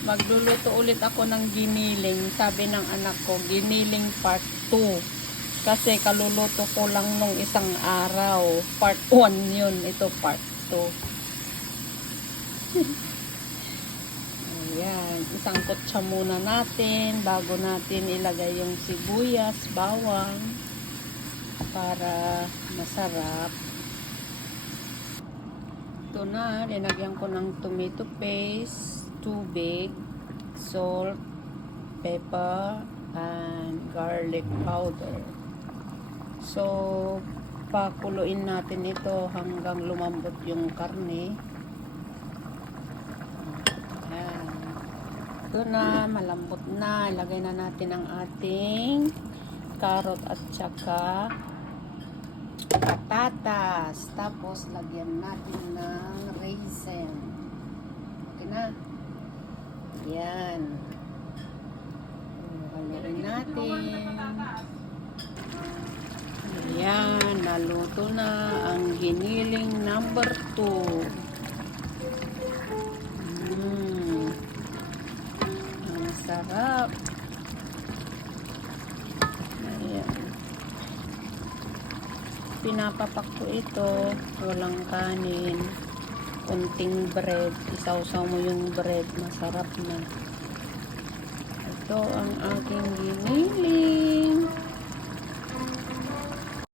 Magluluto ulit ako ng giniling. Sabi ng anak ko, giniling part 2. Kasi kaluluto ko lang nung isang araw. Part 1 yun. Ito part 2. Ayan. Isang kutsa muna natin bago natin ilagay yung sibuyas, bawang para masarap. Ito na. Linagyan ko ng tomato paste, tubig, salt, pepper, and garlic powder. So, pakuluin natin ito hanggang lumambot yung karne. Ayan. Ito na, malambot na. Ilagay na natin ang ating carrot at saka patatas. Tapos, lagyan natin ng raisin. Okay na. Ayan. Haluin natin. Ayan, naluto na ang giniling number 2. Ang sarap. Ayan. Pinapapak ko ito. Walang kanin. Kunting bread. Isawsaw mo yung bread. Masarap na. Ito ang aking giniling.